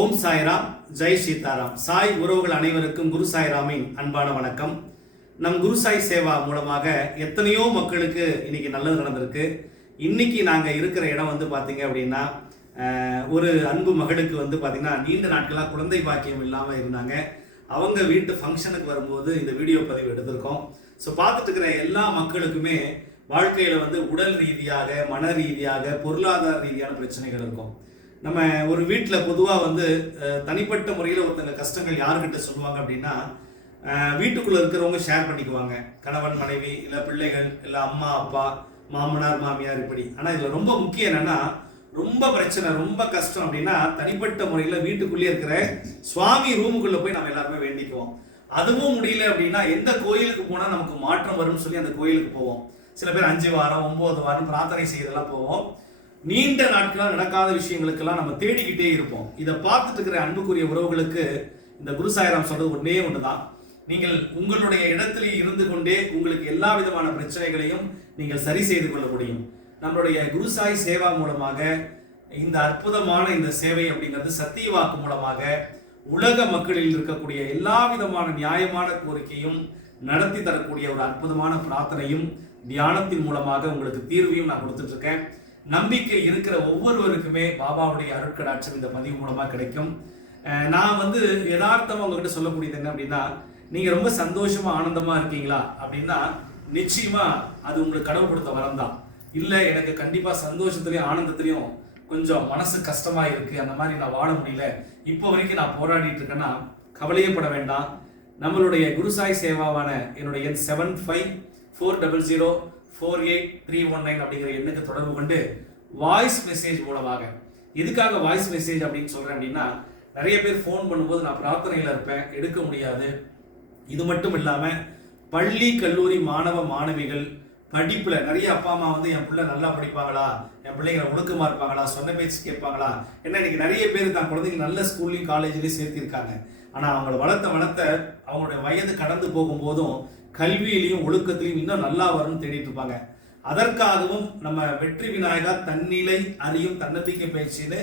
ஓம் சாய்ராம், ஜெய் சீதாராம். சாய் உறவுகள் அனைவருக்கும் குரு சாய்ராமின் அன்பான வணக்கம். நம் குரு சாய் சேவா மூலமாக எத்தனையோ மக்களுக்கு இன்னைக்கு நல்லது நடந்திருக்கு. இன்னைக்கு நாங்கள் இருக்கிற இடம் பார்த்தீங்க அப்படின்னா ஒரு அன்பு மகளுக்கு பார்த்தீங்கன்னா நீண்ட நாட்களாக குழந்தை பாக்கியம் இல்லாமல் இருந்தாங்க. அவங்க வீட்டு ஃபங்க்ஷனுக்கு வரும்போது இந்த வீடியோ பதிவு எடுத்திருக்கோம். ஸோ பார்த்துட்டு இருக்கிற எல்லா மக்களுக்குமே வாழ்க்கையில் உடல் ரீதியாக, மன ரீதியாக, பொருளாதார ரீதியான பிரச்சனைகள் இருக்கும். நம்ம ஒரு வீட்டில் பொதுவாக தனிப்பட்ட முறையில் ஒருத்தங்க கஷ்டங்கள் யாருக்கிட்ட சொல்லுவாங்க அப்படின்னா வீட்டுக்குள்ளே இருக்கிறவங்க ஷேர் பண்ணிக்குவாங்க. கணவன் மனைவி, இல்லை பிள்ளைகள், இல்லை அம்மா அப்பா, மாமனார் மாமியார், இப்படி. ஆனால் இதில் ரொம்ப முக்கியம் என்னென்னா, ரொம்ப பிரச்சனை, ரொம்ப கஷ்டம் அப்படின்னா தனிப்பட்ட முறையில் வீட்டுக்குள்ளேயே இருக்கிற சுவாமி ரூமுக்குள்ளே போய் நம்ம எல்லாருமே வேண்டிக்குவோம். அதுவும் முடியல அப்படின்னா எந்த கோயிலுக்கு போனால் நமக்கு மாற்றம் வரும்னு சொல்லி அந்த கோயிலுக்கு போவோம். சில பேர் 5 வாரம் 9 வாரம் பிரார்த்தனை செய்யறதெல்லாம் போவோம். நீண்ட நாட்களாக நடக்காத விஷயங்களுக்கெல்லாம் நம்ம தேடிக்கிட்டே இருப்போம். இதை பார்த்துட்டு இருக்கிற அன்புக்குரிய உறவுகளுக்கு இந்த குரு சாய்ராம் சொல்றது ஒன்னே ஒண்ணுதான். நீங்கள் உங்களுடைய இடத்திலே இருந்து கொண்டே உங்களுக்கு எல்லா விதமான பிரச்சனைகளையும் நீங்கள் சரி செய்து கொள்ள முடியும். நம்மளுடைய குரு சாய் சேவா மூலமாக இந்த அற்புதமான இந்த சேவை அப்படிங்கிறது சத்திய வாக்கு மூலமாக உலக மக்களில் இருக்கக்கூடிய எல்லா விதமான நியாயமான கோரிக்கையும் நடத்தி தரக்கூடிய ஒரு அற்புதமான பிரார்த்தனையும் தியானத்தின் மூலமாக உங்களுக்கு தீர்வையும் நான் கொடுத்துட்டு இருக்கேன். நம்பிக்கை இருக்கிற ஒவ்வொருவருக்குமே பாபாவுடைய அருட்கடாட்சம் இந்த பதிவு மூலமாக கிடைக்கும். நான் யதார்த்தமாக உங்ககிட்ட சொல்லக்கூடியது என்ன அப்படின்னா, நீங்கள் ரொம்ப சந்தோஷமா ஆனந்தமா இருக்கீங்களா அப்படின்னா நிச்சயமா அது உங்களுக்கு கடவுள் கொடுத்த வரம் தான். இல்லை, எனக்கு கண்டிப்பாக சந்தோஷத்துலையும் ஆனந்தத்திலையும் கொஞ்சம் மனசு கஷ்டமா இருக்கு, அந்த மாதிரி நான் வாழ முடியல, இப்போ வரைக்கும் நான் போராடிட்டு இருக்கேன்னா கவலையே பட வேண்டாம். நம்மளுடைய குருசாய் சேவாவான என்னுடைய எண் 7540048319 அப்படிங்கிற எண்ணுக்கு தொடர்பு கொண்டு வாய்ஸ் மெசேஜ் மூலமாக, எதுக்காக வாய்ஸ் மெசேஜ் அப்படின்னு சொல்றேன் அப்படின்னா, நிறைய பேர் ஃபோன் பண்ணும்போது நான் பிரார்த்தனையில் இருப்பேன், எடுக்க முடியாது. இது மட்டும் இல்லாமல் பள்ளி கல்லூரி மாணவ மாணவிகள் படிப்புல நிறைய அப்பா அம்மா என் பிள்ளை நல்லா படிப்பாங்களா, என் பிள்ளைங்களை ஒழுக்கமா இருப்பாங்களா, சொன்ன பேச்சு கேட்பாங்களா, ஏன்னா இன்னைக்கு நிறைய பேர் தான் குழந்தைங்க நல்ல ஸ்கூல்லையும் காலேஜ்லயும் சேர்த்திருக்காங்க. ஆனா அவங்களை வளர்த்த அவங்களுடைய வயது கடந்து போகும்போதும் கல்வியிலையும் ஒழுக்கத்திலையும் இன்னும் நல்லா வரும்னு தேடிட்டு இருப்பாங்க. அதற்காகவும் நம்ம வெற்றி விநாயகா தன்னிலை அறியும் தன்னம்பிக்கை பயிற்சின்னு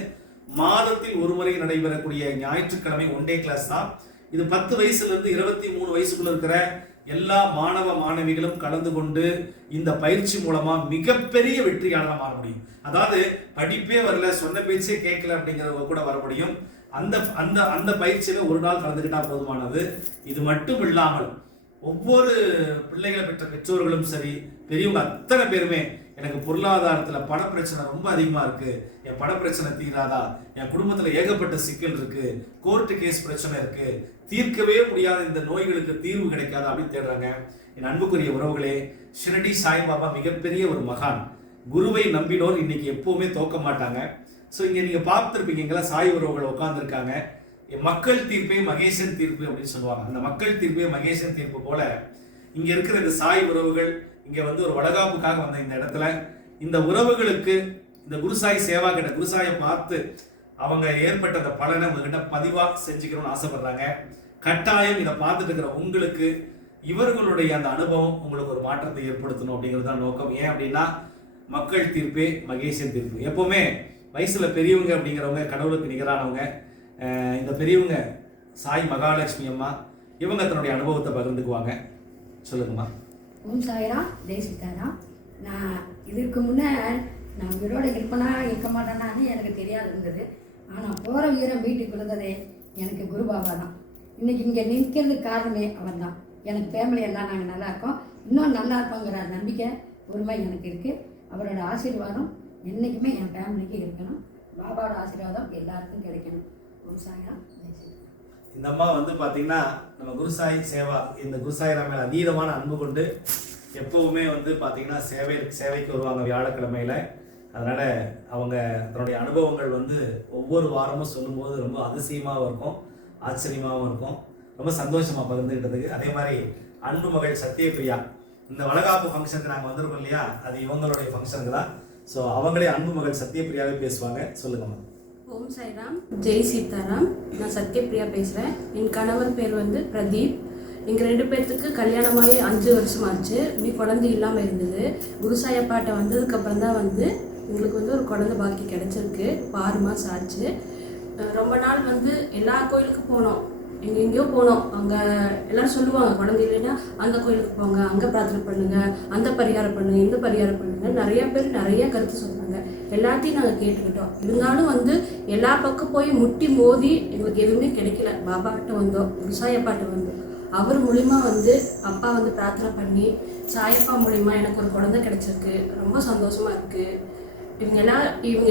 மாதத்தில் ஒரு முறை நடைபெறக்கூடிய ஞாயிற்றுக்கிழமை ஒன் டே கிளாஸ் தான். இது 10 வயசுல இருந்து 23 வயசுக்குள்ள இருக்கிற எல்லா மாணவ மாணவிகளும் கலந்து கொண்டு இந்த பயிற்சி மூலமா மிகப்பெரிய வெற்றியாளர் மாற முடியும். அதாவது படிப்பே வரல, சொன்ன பேச்சே கேட்கல அப்படிங்கிறவங்க கூட வர முடியும். அந்த அந்த அந்த பயிற்சியில ஒரு நாள் கலந்துக்கிட்டா போதுமானது. இது மட்டும் இல்லாமல் ஒவ்வொரு பிள்ளைகளை பெற்ற பெற்றோர்களும் சரி, பெரியவங்க அத்தனை பேருமே எனக்கு பொருளாதாரத்துல பண பிரச்சனை ரொம்ப அதிகமா இருக்கு, என் பண பிரச்சனை தீராதா, என் குடும்பத்துல ஏகப்பட்ட சிக்கல் இருக்கு, கோர்ட்டு கேஸ் பிரச்சனை இருக்கு, தீர்க்கவே முடியாத இந்த நோய்களுக்கு தீர்வு கிடைக்காத அப்படின்னு தேடுறாங்க. என் அன்புக்குரிய உறவுகளே, ஷிரடி சாய்பாபா மிகப்பெரிய ஒரு மகான். குருவை நம்பினோர் இன்னைக்கு எப்பவுமே தோக்க மாட்டாங்க. ஸோ இங்க நீங்க பார்த்துருப்பீங்க, சாய் உறவுகள் உட்கார்ந்துருக்காங்க. மக்கள் தீர்ப்பே மகேசன் தீர்ப்பு அப்படின்னு சொல்லுவாங்க. அந்த மக்கள் தீர்ப்பே மகேசன் தீர்ப்பு போல இங்க இருக்கிற இந்த சாய் உறவுகள் இங்க ஒரு வளகாப்புக்காக வந்த இந்த இடத்துல இந்த உறவுகளுக்கு இந்த குருசாய் சேவா கிட்ட குருசாயை பார்த்து அவங்க ஏற்பட்ட அந்த பலனை உங்ககிட்ட பதிவா செஞ்சுக்கணும்னு ஆசைப்படுறாங்க. கட்டாயம் இதை பார்த்துட்டு இருக்கிற உங்களுக்கு இவர்களுடைய அந்த அனுபவம் உங்களுக்கு ஒரு மாற்றத்தை ஏற்படுத்தணும் அப்படிங்கிறது தான் நோக்கம். ஏன் அப்படின்னா மக்கள் தீர்ப்பே மகேசன் தீர்ப்பு. எப்பவுமே வயசுல பெரியவங்க அப்படிங்கிறவங்க கடவுளுக்கு நிகரானவங்க. இந்த பெரியவங்க சாய் மகாலட்சுமி அம்மா, இவங்க தன்னுடைய அனுபவத்தை பகிர்ந்துக்குவாங்க. சொல்லுங்கம்மா. ஓம் சாய்ராம், ஜெய் சீதாராம். நான் இதற்கு முன்னே நான் உயிரோட இருப்பேனா இருக்க மாட்டேனான்னு எனக்கு தெரியாது இருந்தது. ஆனால் போகிற வீரம் வீட்டுக்கு விழுந்ததே எனக்கு குரு பாபா தான். இன்னைக்கு இங்கே நிற்கிறதுக்கு காரணமே அவர் தான். எனக்கு ஃபேமிலி எல்லாம் நாங்கள் நல்லா இருக்கோம், இன்னும் நல்லா இருப்போங்கிற நம்பிக்கை உரிமை எனக்கு இருக்குது. அவரோட ஆசீர்வாதம் என்றைக்குமே என் ஃபேமிலிக்கு இருக்கணும். பாபாவோட ஆசீர்வாதம் எல்லாருக்கும் கிடைக்கணும். ஓம் சாய்ராம், ஜெய் சீதாராம். இந்த அம்மா பார்த்தீங்கன்னா நம்ம குருசாய் சேவா, இந்த குருசாய்ராம் மேல அதீதமான அன்பு கொண்டு எப்பவுமே பார்த்தீங்கன்னா சேவைக்கு வருவாங்க வியாழக்கிழமையில. அதனால அவங்க தன்னுடைய அனுபவங்கள் ஒவ்வொரு வாரமும் சொல்லும்போது ரொம்ப அதிசயமாகவும் இருக்கும், ஆச்சரியமாகவும் இருக்கும். ரொம்ப சந்தோஷமா பகிர்ந்துக்கிட்டதுக்கு. அதே மாதிரி அன்பு மகள் சத்யபிரியா, இந்த வளகாப்பு ஃபங்க்ஷனுக்கு நாங்கள் வந்திருக்கோம் இல்லையா, அது இவங்களுடைய ஃபங்க்ஷனுக்கு தான். ஸோ அவங்களே அன்பு மகள் சத்யபிரியாவே பேசுவாங்க. சொல்லுங்கம்மா. ஓம் சாய்ராம், ஜெய் சீதாராம். நான் சத்யபிரியா பேசுகிறேன். என் கணவர் பேர் பிரதீப். எங்கள் 2 பேர்த்துக்கு கல்யாணமாகி 5 வருஷம் ஆச்சு. இப்படி குழந்தை இல்லாமல் இருந்தது. குருசாயப்பாட்டை வந்ததுக்கப்புறம் தான் எங்களுக்கு ஒரு குழந்தை பாக்கி கிடச்சிருக்கு. 6 மாதம் ஆச்சு. ரொம்ப நாள் வந்து எல்லா கோயிலுக்கும் போனோம், எங்கெங்கேயோ போனோம். அங்கே எல்லாரும் சொல்லுவாங்க, குழந்தை இல்லைன்னா அந்த கோயிலுக்கு போங்க, அங்கே பிரார்த்தனை பண்ணுங்க, அந்த பரிகாரம் பண்ணுங்க, இந்த பரிகாரம் பண்ணுங்க. நிறைய பேர் நிறைய கருத்து சொல்கிறாங்க. எல்லாத்தையும் நாங்கள் கேட்டுக்கிட்டோம். இருந்தாலும் வந்து எல்லா பக்கம் போய் முட்டி மோதி எங்களுக்கு எதுவுமே கிடைக்கல. பாபாட்ட வந்தோம், குருசாயப்பாட்ட வந்தோம். அவர் மூலிமா வந்து அப்பா வந்து பிரார்த்தனை பண்ணி சாயப்பா மூலிமா எனக்கு ஒரு குழந்தை கிடைச்சிருக்கு. ரொம்ப சந்தோஷமா இருக்கு. இவங்க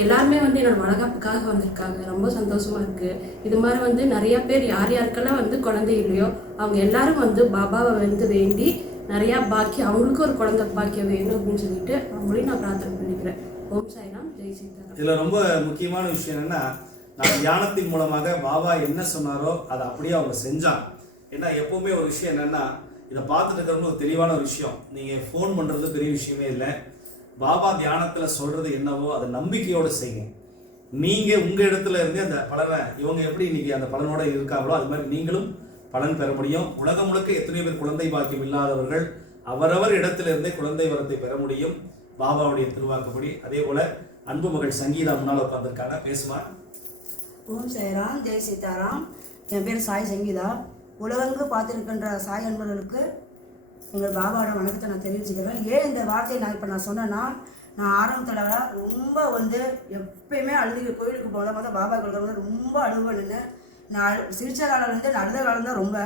எல்லாருமே வந்து என்னோட வளகாப்புக்காக வந்திருக்காங்க. ரொம்ப சந்தோஷமா இருக்கு. இது மாதிரி வந்து நிறைய பேர் யார் யாருக்கெல்லாம் வந்து குழந்தை இல்லையோ அவங்க எல்லாரும் வந்து பாபாவை வந்து வேண்டி நிறையா அவங்களுக்கு ஒரு குழந்தை பாக்கியம் வேணும் அப்படின்னு சொல்லிட்டு அவங்களையும் நான் பிரார்த்தனை பண்ணிக்கிறேன். ஓம் சாய்ராம், ஜெய் சீதாராம். இதில் ரொம்ப முக்கியமான விஷயம் என்னன்னா, நான் தியானத்தின் மூலமாக பாபா என்ன சொன்னாரோ அதை அப்படியே அவங்க செஞ்சாங்க. ஏன்னா எப்பவுமே ஒரு விஷயம் என்னன்னா, இதை பார்த்துட்டு இருக்கிறவங்க ஒரு தெளிவான ஒரு விஷயம், நீங்கள் ஃபோன் பண்ணுறது பெரிய விஷயமே இல்லை. பாபா தியானத்தில் சொல்கிறது என்னவோ அதை நம்பிக்கையோடு செய்யுங்க. நீங்கள் உங்கள் இடத்துல இருந்து அந்த பலனை, இவங்க எப்படி இன்னைக்கு அந்த பலனோட இருக்காங்களோ அது மாதிரி நீங்களும் பலன் பெற முடியும். உலகம் முழுக்க எத்தனை பேர் குழந்தை பாக்கியம் இல்லாதவர்கள் அவரவர் இடத்துல இருந்தே குழந்தை வரத்தை பெற முடியும் பாபாவுடைய திருவாக்குப்படி. அதே போல அன்பு மகள் சங்கீதா முன்னால் உட்காந்துருக்காங்க, பேசுமா. ஓம் சாய்ராம், ஜெய் சீதாராம். என் பேர் சாய் சங்கீதா. உலகெங்கு பார்த்துருக்கின்ற சாய் அன்பர்களுக்கு எங்கள் பாபாவோட வணக்கத்தை நான் தெரிவிச்சுக்கிறேன். ஏன் இந்த வார்த்தையை நான் இப்போ சொன்னேன்னா, நான் ஆரம்பத்தில் ரொம்ப வந்து எப்பயுமே அழுது கோயிலுக்கு போகும்போது பாபா கோயிலுக்கு ரொம்ப அழுவேன்னு. நான் சிரிச்ச காலம்லேருந்து அழுத காலம் தான். ரொம்ப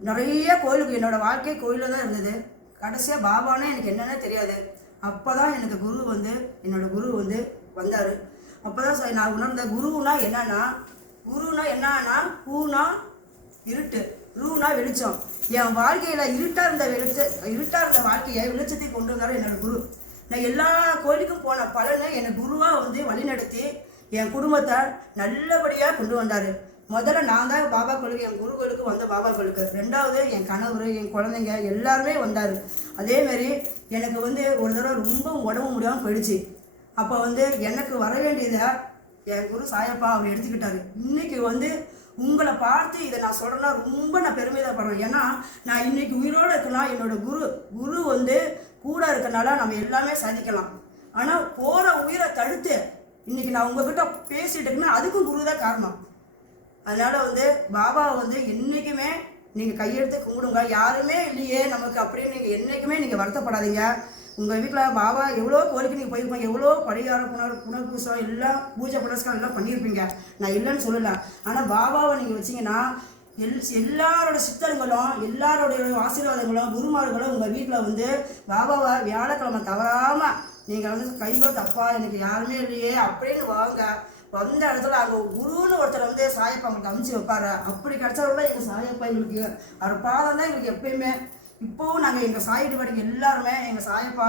நிறைய கோயிலுக்கு என்னோடய வாழ்க்கை கோயிலில் தான் இருந்தது. கடைசியாக பாபானே எனக்கு என்னென்ன தெரியாது. அப்போ தான் எனக்கு என்னோடய குரு வந்து வந்தார். அப்போ தான் நான் உணர்ந்த குருனா என்னன்னா பூனா இருட்டு, ரூனா வெளிச்சம். என் வாழ்க்கையில் இருட்டாக இருந்த வாழ்க்கையை வெளிச்சத்தை கொண்டு வந்தார் என்னோடய குரு. நான் எல்லா கோயிலுக்கும் போன பலனை என்னை குருவாக வந்து வழிநடத்தி என் குடும்பத்தை நல்லபடியாக கொண்டு வந்தார். முதல்ல நான் தான் பாபா கோயிலுக்கு, என் குரு கோயிலுக்கு வந்த பாபா கோயிலுக்கு. ரெண்டாவது என் கணவர், என் குழந்தைங்க எல்லாருமே வந்தார். அதேமாரி எனக்கு வந்து ஒரு தடவை ரொம்ப உடம்பு முடியாமல் போயிடுச்சு. அப்போ வந்து எனக்கு வர வேண்டியதை என் குரு சாயப்பா அவர் எடுத்துக்கிட்டாரு. இன்னைக்கு வந்து உங்களை பார்த்து இதை நான் சொல்கிறேன்னா ரொம்ப நான் பெருமிதப்படுறேன். ஏன்னா நான் இன்னைக்கு உயிரோடு இருக்கலாம். என்னோட குரு வந்து கூட இருக்கனால நம்ம எல்லாமே சாதிக்கலாம். ஆனால் போகிற உயிரை தடுத்து இன்னைக்கு நான் உங்ககிட்ட பேசிட்டு இருக்கேன்னா அதுக்கும் குரு தான் காரணம். அதனால் வந்து பாபாவை வந்து என்றைக்குமே நீங்கள் கையெடுத்து கும்பிடுங்க. யாருமே இல்லையே நமக்கு அப்படின்னு நீங்கள் என்றைக்குமே நீங்கள் வருத்தப்படாதீங்க. உங்கள் வீட்டில் பாபா எவ்வளோ கோரிக்கை நீங்கள் போயிருப்பீங்க, எவ்வளோ பரிகாரம் புனர்பூசம் எல்லாம் பூஜை புனஸ்காரம் எல்லாம் பண்ணியிருப்பீங்க. நான் இல்லைன்னு சொல்லலை. ஆனால் பாபாவை நீங்கள் வச்சிங்கன்னா எல்லாரோட சித்தர்களும் எல்லாரோடைய ஆசீர்வாதங்களும் குருமார்களும் உங்கள் வீட்டில் வந்து பாபாவை வியாழக்கிழமை தவறாமல் நீங்கள் வந்து கைகோட்டு அப்பா எனக்கு யாருமே இல்லையே அப்படின்னு வாங்க. வந்த இடத்துல அங்கே குருன்னு ஒருத்தர் வந்து சாயப்பா உங்களுக்கு அமைச்சு வைப்பாரு. அப்படி கிடச்சவங்கள எங்கள் சாயப்பா எங்களுக்கு அவர் பாதம் தான் எங்களுக்கு எப்பயுமே. இப்போவும் நாங்கள் எங்கள் சாயிட்டு படிக்க எல்லாருமே எங்கள் சாயப்பா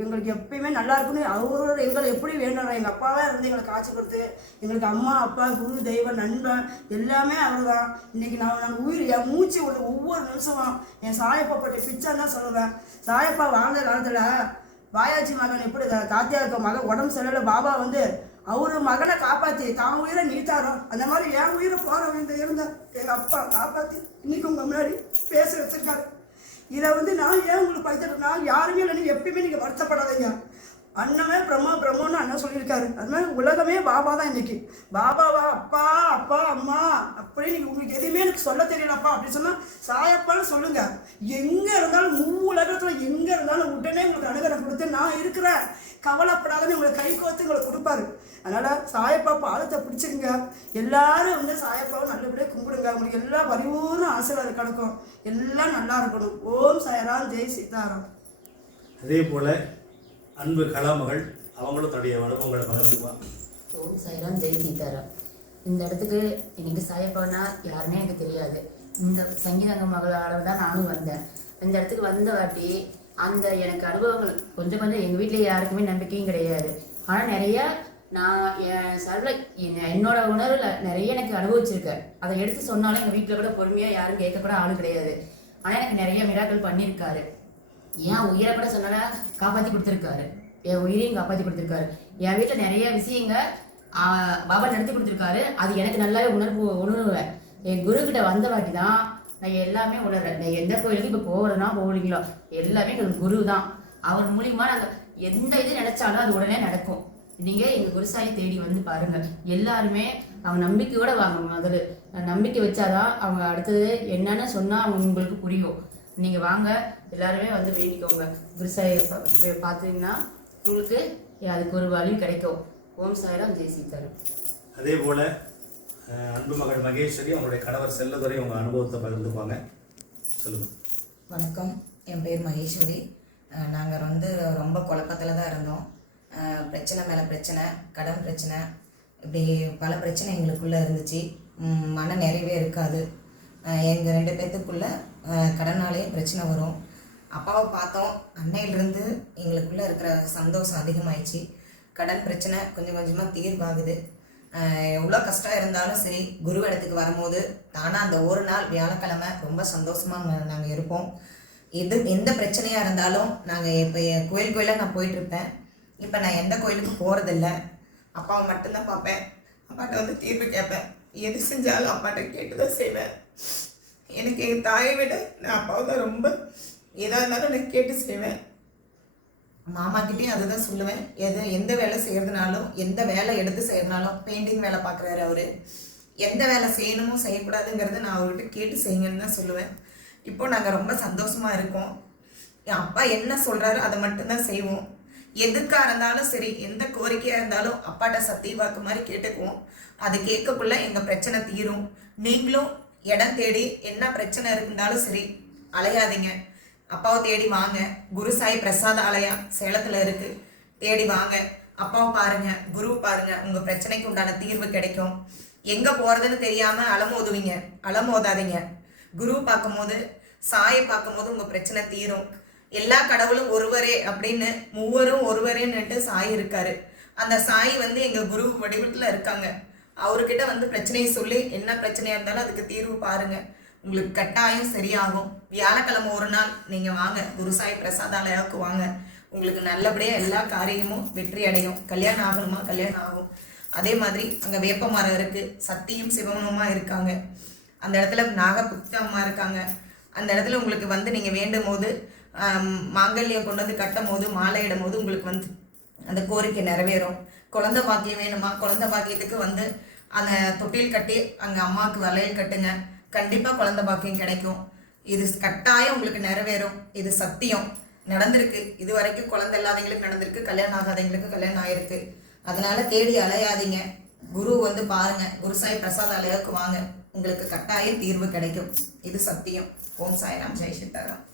எங்களுக்கு எப்பயுமே நல்லா இருக்குன்னு அவரோட எங்களை எப்படி வேணுறோம். எங்கள் அப்பாவே இருந்து எங்களுக்கு காட்சி கொடுத்து எங்களுக்கு அம்மா அப்பா குரு தெய்வம் நண்பன் எல்லாமே அவர் தான். இன்றைக்கி நாங்கள் உயிர் என் மூச்சு உள்ள ஒவ்வொரு நிமிஷமும் என் சாயப்பா பட்ட பிச்சான்னு தான் சொல்லுவேன். சாயப்பா வாழ்ந்த காலத்தில் பாயாஜி மகன் எப்படி தாத்தியா இருக்க மகன் உடம்பு சரியில்லை, பாபா வந்து அவரு மகனை காப்பாற்றி தான் உயிரை நீத்தாரோ அந்த மாதிரி என் உயிரை போகிற இருந்த எங்கள் அப்பா காப்பாற்றி இன்னைக்கு உங்கள் முன்னாடி பேச வச்சிருக்காரு. இதை வந்து நான் ஏன் உங்களுக்கு படிச்சிருக்கேன்னா யாருமே இல்லை, நீங்கள் எப்பயுமே நீங்கள் வருத்தப்படாதீங்க. அண்ணமே பிரம்மன்னு அண்ணன் சொல்லியிருக்காரு. அது மாதிரி உலகமே பாபா தான் இன்னைக்கு. பாபாவா அப்பா அப்பா அம்மா அப்படி நீங்கள் உங்களுக்கு எதுவுமே எனக்கு சொல்ல தெரியலப்பா அப்படின்னு சொன்னால் சாயப்பான்னு சொல்லுங்கள். எங்கே இருந்தாலும் உலகத்தில் எங்கே இருந்தாலும் உடனே உங்களுக்கு அனுகிரகம் கொடுத்து நான் இருக்கிறேன் கவலைப்படாதன்னு உங்களை கை கோத்து உங்களை கொடுப்பாரு. அதனால் சாயப்பா பாதத்தை பிடிச்சிருங்க. எல்லாரும் வந்து சாயப்பாவை நல்லபடியாக கும்பிடுங்க. உங்களுக்கு எல்லா பரிபூர்ண ஆசீர்வாதம் கிடைக்கும். எல்லாம் நல்லா இருக்கணும். ஓம் சாய்ராம், ஜெய் சீதாராம். அதே போல் அன்பு கலாமகள் அவங்களும் தன்னுடைய அனுபவங்களை பகிர்ந்துக்குவாங்க. ஓம் சாய்ராம், ஜெய் சீதாராம். இந்த இடத்துக்கு இன்னைக்கு சாயப்பானா யாருன்னே எனக்கு தெரியாது. இந்த சங்கீதங்க மகளால் தான் நானும் வந்தேன். இந்த இடத்துக்கு வந்த வாட்டி அந்த எனக்கு அனுபவங்கள் கொஞ்சம் எங்கள் வீட்டில் யாருக்குமே நம்பிக்கையும் கிடையாது. ஆனால் நிறையா நான் என் சர்வில் என்னோட உணர்வில் நிறைய எனக்கு அனுபவிச்சிருக்கேன். அதை எடுத்து சொன்னாலும் எங்கள் வீட்டில் கூட பொறுமையாக யாரும் கேட்கக்கூட ஆள் கிடையாது. ஆனால் எனக்கு நிறைய மிராக்கள் பண்ணியிருக்காரு. என் உயிரை கூட சொன்னாலும் காப்பாற்றி கொடுத்துருக்காரு. என் உயிரையும் காப்பாற்றி கொடுத்துருக்காரு. என் வீட்டில் நிறைய விஷயங்க பாபா நடத்தி கொடுத்துருக்காரு. அது எனக்கு நல்லாவே உணர்வேன். என் குருக்கிட்ட வந்த வாட்டி தான் நான் எல்லாமே உணர்றேன். நான் எந்த கோயிலுக்கு இப்போ போகிறதுனா போகிறீங்களோ எல்லாமே எங்களுக்கு குரு தான். அவர் மூலியமா நாங்கள் எந்த இது நினைச்சாலும் அது உடனே நடக்கும். நீங்கள் எங்கள் குருசாயை தேடி வந்து பாருங்கள். எல்லாருமே அவங்க நம்பிக்கையோட வாங்க. முதல்ல நம்பிக்கை வச்சாதான் அவங்க அடுத்தது என்னன்னு சொன்னால் அவங்க உங்களுக்கு புரியும். நீங்கள் வாங்க, எல்லாருமே வந்து வேண்டிக்கோங்க. குருசாயை பார்த்தீங்கன்னா உங்களுக்கு அதுக்கு ஒரு வழி கிடைக்கும். ஓம் சாய்ராம், ஜெய் சீதாராம். அதே போல் அன்பு மகள் மகேஸ்வரி அவங்களுடைய கணவர் செல்லதுரை உங்க அனுபவத்தை பகிர்ந்துப்பாங்க. சொல்லுங்கள். வணக்கம், என் பேர் மகேஸ்வரி. நாங்கள் வந்து ரொம்ப குழப்பத்தில் தான் இருந்தோம். பிரச்சனை மேலே பிரச்சனை, கடன் பிரச்சனை, இப்படி பல பிரச்சனை எங்களுக்குள்ளே இருந்துச்சு. மன நிறைவே இருக்காது. எங்கள் 2 பேர்த்துக்குள்ளே கடனாலே பிரச்சனை வரும். அப்பாவை பார்த்தோம், அன்னையிலிருந்து எங்களுக்குள்ளே இருக்கிற சந்தோஷம் அதிகமாயிடுச்சு. கடன் பிரச்சனை கொஞ்சம் கொஞ்சமாக தீர்வாகுது. எவ்வளோ கஷ்டம் இருந்தாலும் சரி, குரு இடத்துக்கு வரும்போது தானாக அந்த ஒரு நாள் வியாழக்கிழமை ரொம்ப சந்தோஷமாக நாங்கள் இருப்போம். எந்த பிரச்சனையாக இருந்தாலும் நாங்கள் இப்போ கோயிலாக நான் போயிட்டுருப்பேன். இப்போ நான் எந்த கோயிலுக்கும் போகிறதில்ல. அப்பாவை மட்டும்தான் பார்ப்பேன். அப்பாட்ட வந்து தீர்வு கேட்பேன். எது செஞ்சாலும் அப்பாட்ட கேட்டு தான் செய்வேன். எனக்கு எங்கள் தாயை விட நான் அப்பாவை தான் ரொம்ப எதாக இருந்தாலும் நான் கேட்டு செய்வேன். மாமாக்கிட்டேயும் அதுதான் சொல்லுவேன். எந்த வேலை செய்கிறதுனாலும், எந்த வேலை எடுத்து செய்கிறதுனாலும், பெயிண்டிங் வேலை பார்க்குறாரு அவர், எந்த வேலை செய்யணுமோ செய்யக்கூடாதுங்கிறத நான் அவர்கிட்ட கேட்டு செய்யுங்கன்னு தான் சொல்லுவேன். இப்போ நாங்கள் ரொம்ப சந்தோஷமாக இருக்கோம். என் அப்பா என்ன சொல்கிறாரோ அதை மட்டும்தான் செய்வோம். எதுக்காக இருந்தாலும் சரி, எந்த கோரிக்கையாக இருந்தாலும் அப்பாட்ட சத்திய வாக்கு மாதிரி கேட்டுக்குவோம். அது கேட்கக்குள்ள எங்கள் பிரச்சனை தீரும். நீங்களும் இடம் தேடி என்ன பிரச்சனை இருந்தாலும் சரி அலையாதீங்க. அப்பாவை தேடி வாங்க. குருசாய் பிரசாத ஆலயம் சேலத்தில் இருக்குது. தேடி வாங்க, அப்பாவை பாருங்க, குருவை பாருங்க. உங்கள் பிரச்சனைக்கு உண்டான தீர்வு கிடைக்கும். எங்கே போகிறதுன்னு தெரியாமல் அலமோதுவீங்க, அலமோதாதீங்க. குருவை பார்க்கும்போது, சாயை பார்க்கும்போது உங்கள் பிரச்சனை தீரும். எல்லா கடவுளும் ஒருவரே அப்படின்னு, மூவரும் ஒருவரேன்னுட்டு சாய் இருக்காரு. அந்த சாய் வந்து எங்கள் குரு வடிவத்தில் இருக்காங்க. அவர்கிட்ட வந்து பிரச்சனையை சொல்லி என்ன பிரச்சனையாக இருந்தாலும் அதுக்கு தீர்வு பாருங்க, உங்களுக்கு கட்டாயம் சரியாகும். வியாழக்கிழமை ஒரு நாள் நீங்கள் வாங்க, குருசாய் பிரசாதாலயாவுக்கு வாங்க. உங்களுக்கு நல்லபடியாக எல்லா காரியமும் வெற்றி அடையும். கல்யாணம் ஆகணுமா கல்யாணம் ஆகும். அதே மாதிரி அங்கே வேப்ப மரம் இருக்குது, சக்தியும் சிவனுமா இருக்காங்க. அந்த இடத்துல நாகபுத்த அம்மா இருக்காங்க. அந்த இடத்துல உங்களுக்கு வந்து நீங்கள் வேண்டும் போது மாங்கல்யம் கொண்டு வந்து கட்டும் போது, மாலை இடும் போது உங்களுக்கு வந்து அந்த கோரிக்கை நிறைவேறும். குழந்தை பாக்கியம் வேணுமா, குழந்தை பாக்கியத்துக்கு வந்து அந்த தொட்டில் கட்டி அங்கே அம்மாவுக்கு வளையல் கட்டுங்க, கண்டிப்பாக குழந்தை பாக்கியம் கிடைக்கும். இது கட்டாயம் உங்களுக்கு நிறைவேறும். இது சத்தியம், நடந்திருக்கு. இது வரைக்கும் குழந்தை இல்லாதவங்களுக்கு நடந்திருக்கு, கல்யாணம் ஆகாதவங்களுக்கு கல்யாணம் ஆயிருக்கு. அதனால தேடி அலையாதீங்க. குரு வந்து பாருங்க, குருசாய் பிரசாதாலயாவுக்கு வாங்க, உங்களுக்கு கட்டாயம் தீர்வு கிடைக்கும். இது சத்தியம். ஓம் சாய்ராம், ஜெய் சீதாராம்.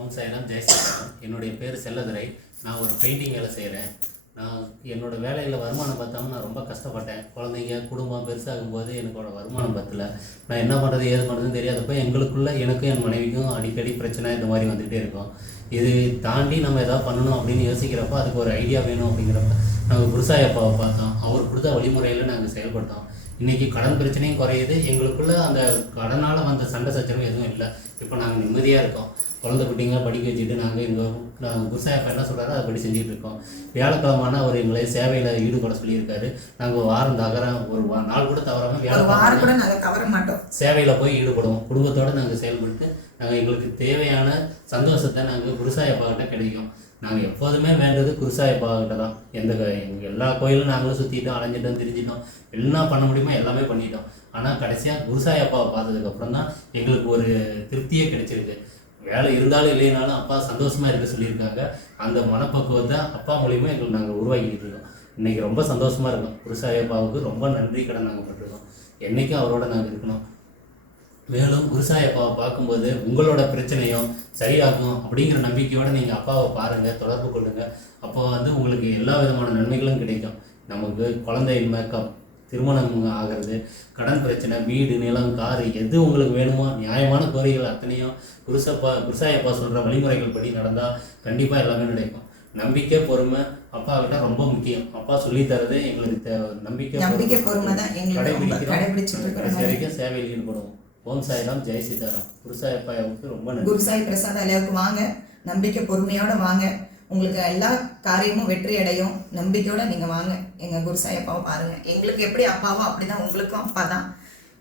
ஓம் சாய்ராம், ஜெய் சீதாராம். என்னுடைய பேர் செல்லதுரை. நான் ஒரு பெயிண்டிங் வேலை செய்கிறேன். நான் என்னோடய வேலையில் வருமானம் பார்த்தாமல் நான் ரொம்ப கஷ்டப்பட்டேன். குழந்தைங்க குடும்பம் பெருசாகும்போது எனக்கோட வருமானம் பத்தல. நான் என்ன பண்ணுறது ஏது பண்ணுறதுன்னு தெரியாதப்போ எங்களுக்குள்ளே எனக்கும் என் மனைவிக்கும் அடிக்கடி பிரச்சனை இந்த மாதிரி வந்துகிட்டே இருக்கும். இது தாண்டி நம்ம எதாவது பண்ணணும் அப்படின்னு யோசிக்கிறப்போ அதுக்கு ஒரு ஐடியா வேணும் அப்படிங்கிறப்ப நாங்கள் குருசாய் அப்பாவை பார்த்தோம். அவர் கொடுத்த வழிமுறையில் நாங்கள் செயல்படுத்தோம். இன்றைக்கி கடன் பிரச்சனையும் குறையுது. எங்களுக்குள்ளே அந்த கடனால் வந்த சண்டை சச்சரவு எதுவும் இல்லை. இப்போ நாங்கள் நிம்மதியாக இருக்கோம். குழந்தை குட்டிங்க படிக்க வச்சுட்டு நாங்கள் குருசாயப்பா என்ன சொல்கிறாரோ அதை படி செஞ்சுட்டு இருக்கோம். வியாழக்கிழமைனா அவர் எங்களை சேவையில் ஈடுபட சொல்லியிருக்காரு. நாங்கள் ஒரு வாரம் ஒரு நாள் கூட தவறாமல் வியாழக்கிழமை சேவையில் போய் ஈடுபடுவோம். குடும்பத்தோடு நாங்கள் செயல்பட்டு நாங்கள் எங்களுக்கு தேவையான சந்தோஷத்தை நாங்கள் குருசாயப்பா கிட்ட கிடைக்கும். நாங்கள் எப்போதுமே வேண்டது குருசாயப்பா கிட்ட தான். எல்லா கோயிலும் நாங்களும் சுற்றிட்டோம், அலைஞ்சிட்டோம், திரிஞ்சிட்டோம், எல்லாம் பண்ண முடியுமோ எல்லாமே பண்ணிட்டோம். ஆனால் கடைசியாக குருசாயப்பாவை பார்த்ததுக்கப்புறம் தான் எங்களுக்கு ஒரு திருப்தியே கிடைச்சிருக்கு. வேலை இருந்தாலும் இல்லைனாலும் அப்பா சந்தோஷமாக இருக்க சொல்லியிருக்காங்க. அந்த மனப்பக்குவத்தை அப்பா மூலியமாக எங்களுக்கு நாங்கள் உருவாக்கிட்டு இருக்கோம். இன்றைக்கி ரொம்ப சந்தோஷமாக இருக்கும். குருசாயப்பாவுக்கு ரொம்ப நன்றி கடன் நாங்கள் பட்டிருக்கோம். என்றைக்கும் அவரோட நாங்கள் இருக்கணும். மேலும் குருசாயப்பாவை பார்க்கும்போது உங்களோட பிரச்சனையும் சரியாகும் அப்படிங்கிற நம்பிக்கையோடு நீங்கள் அப்பாவை பாருங்கள், தொடர்பு கொள்ளுங்கள். அப்போ வந்து உங்களுக்கு எல்லா விதமான நன்மைகளும் கிடைக்கும். நமக்கு குழந்தையின்மை, திருமணம் ஆகிறது, கடன் பிரச்சனை, வீடு, நிலம், காரு எது உங்களுக்கு வேணுமோ நியாயமான கோரிக்கைகள் அத்தனையும் குருசாயப்பா சொல்கிற வழிமுறைகள் படி நடந்தால் கண்டிப்பாக எல்லாமே கிடைக்கும். நம்பிக்கை, பொறுமை அப்பா கிட்ட ரொம்ப முக்கியம். அப்பா சொல்லித்தரது எங்களுக்கு நம்பிக்கை பொறுமை தான் கடைபிடிச்சிட்டு வரைக்கும் சேவையில் ஈடுபடுவோம். ஓம் சாய்ராம், ஜெய் சீதாராம். குருசாயப்பாவுக்கு ரொம்ப நன்றி. குருசாய் பிரசாதாலயாவுக்கு வாங்க, நம்பிக்கை பொறுமையோட வாங்க, உங்களுக்கு எல்லா காரியமும் வெற்றி அடையும். நம்பிக்கையோட நீங்கள் வாங்க, எங்கள் குருசாய் அப்பாவை பாருங்கள். எங்களுக்கு எப்படி அப்பாவோ அப்படி தான் உங்களுக்கும் அப்பா தான்.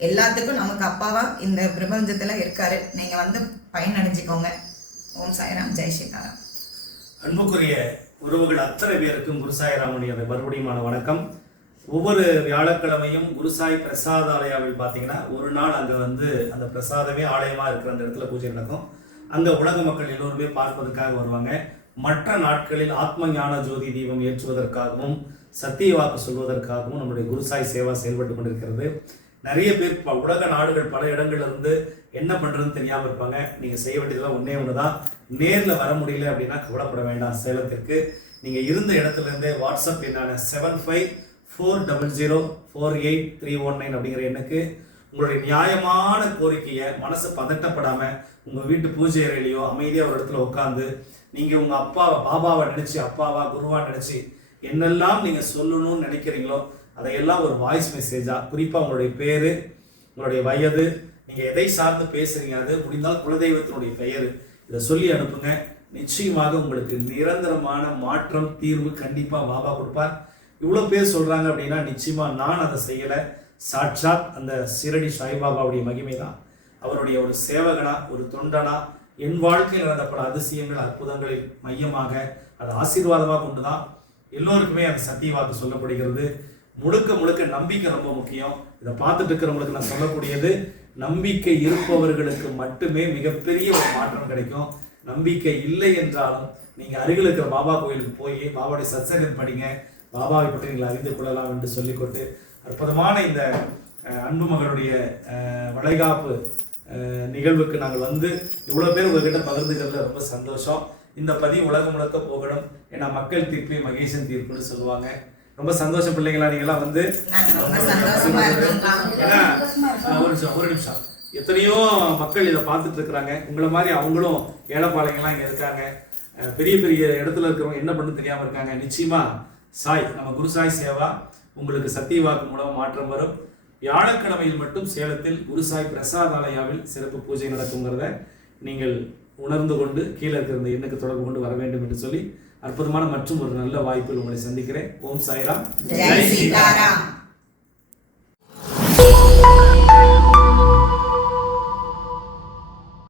எல்லாத்துக்கும் நமக்கு அப்பாவா இந்த பிரபஞ்சத்தில் இருக்காரு. நீங்கள் வந்து பயனடைஞ்சிக்கோங்க. ஓம் சாய்ராம், ஜெய் சீதாராம். அன்புக்குரிய உறவுகள் அத்தனை பேருக்கும் குருசாய்ராமனுடைய மறுபடியுமான வணக்கம். ஒவ்வொரு வியாழக்கிழமையும் குருசாய் பிரசாதாலயாவில் பார்த்தீங்கன்னா ஒரு நாள் அங்கே வந்து அந்த பிரசாதமே ஆலயமாக இருக்கிற அந்த இடத்துல பூஜை நடக்கும். அங்கே உலக மக்கள் எல்லோருமே பார்ப்பதற்காக வருவாங்க. மற்ற நாட்களில் ஆத்ம ஞான ஜோதி தீபம் ஏற்றுவதற்காகவும் சத்திய வாக்கு சொல்வதற்காகவும் நம்முடைய குருசாய் சேவா செயல்பட்டு கொண்டிருக்கிறது. நிறைய பேர் உலக நாடுகள் பல இடங்கள்ல இருந்து என்ன பண்றதுன்னு தெரியாமல் இருப்பாங்க. நீங்க செய்ய வேண்டியதெல்லாம் ஒன்னே ஒண்ணுதான். நேரில் வர முடியல அப்படின்னா கவலைப்பட வேண்டாம். சேலத்திற்கு நீங்க இருந்த இடத்துல இருந்தே வாட்ஸ்அப் என்னான 7540048319 அப்படிங்கிற எண்ணுக்கு உங்களுடைய நியாயமான கோரிக்கையை மனசு பதட்டப்படாம உங்க வீட்டு பூஜை அறையிலையோ அமைதியா ஒரு இடத்துல உட்காந்து நீங்க உங்க அப்பாவை பாபாவை நினைச்சு அப்பாவா குருவா நினைச்சு என்னெல்லாம் நீங்க சொல்லணும்னு நினைக்கிறீங்களோ அதையெல்லாம் ஒரு வாய்ஸ் மெசேஜா, குறிப்பா உங்களுடைய பேரு, உங்களுடைய வயது, நீங்க எதை சார்ந்து பேசுறீங்க, அது முடிந்தால் குலதெய்வத்தினுடைய பெயர், இதை சொல்லி அனுப்புங்க. நிச்சயமாக உங்களுக்கு நிரந்தரமான மாற்றம் தீர்வு கண்டிப்பா பாபா கொடுப்பார். இவ்வளவு பேர் சொல்றாங்க அப்படின்னா நிச்சயமா நான் அதை செய்யல. சாட்சாத் அந்த சிரடி சாய்பாபாவுடைய மகிமை தான். அவருடைய ஒரு சேவகனா ஒரு தொண்டனா என் வாழ்க்கையில் நடந்த பல அதிசயங்கள் அற்புதங்களில் மையமாக அது ஆசீர்வாதமாக கொண்டுதான் எல்லோருக்குமே அந்த சத்திய வாக்கு சொல்லப்படுகிறது. முழுக்க முழுக்க நம்பிக்கை ரொம்ப முக்கியம். இதை பார்த்துட்டு இருக்கிறவங்களுக்கு நான் சொல்லக்கூடியது, நம்பிக்கை இருப்பவர்களுக்கு மட்டுமே மிகப்பெரிய ஒரு மாற்றம் கிடைக்கும். நம்பிக்கை இல்லை என்றாலும் நீங்க அருகில் இருக்கிற பாபா கோயிலுக்கு போய் பாபாவுடைய சத்சங்கம் படிங்க, பாபாவை பற்றி நீங்கள் அறிந்து கொள்ளலாம் என்று சொல்லிக்கொண்டு அற்புதமான இந்த அன்பு மகளுடைய வளைகாப்பு நிகழ்வுக்கு நாங்கள் வந்து இவ்வளோ பேர் உங்ககிட்ட பகிர்ந்துக்கிறதுல ரொம்ப சந்தோஷம். இந்த பதிவு உலகம் முழுக்க போகணும். ஏன்னா மக்கள் தீர்ப்பு மகேசன் தீர்ப்புன்னு சொல்லுவாங்க. ரொம்ப சந்தோஷம் பிள்ளைங்களா நீங்களாம் வந்து. ஏன்னா ஒரு நிமிஷம் எத்தனையோ மக்கள் இதை பார்த்துட்டு இருக்கிறாங்க. உங்களை மாதிரி அவங்களும் ஏழைப்பாளையங்கள்லாம் இங்கே இருக்காங்க. பெரிய பெரிய இடத்துல இருக்கிறவங்க என்ன பண்ணு தெரியாமல் இருக்காங்க. நிச்சயமா சாய் நம்ம குரு சாய் சேவா உங்களுக்கு சத்திய வாக்கு மூலம் மாற்றம் வரும். வியாழக்கிழமையில் மட்டும் சேலத்தில் குருசாய் பிரசாதாலயாவில் சிறப்பு பூஜை நடக்குங்கிறத நீங்கள் உணர்ந்து கொண்டு கீழே இருக்கிற இந்த எண்ணுக்கு தொடர்பு கொண்டு வர வேண்டும் என்று சொல்லி அற்புதமான மற்றும் ஒரு நல்ல வாய்ப்பில் உங்களை சந்திக்கிறேன். ஓம் சாய்ராம், ஜெய் சீதாராம்.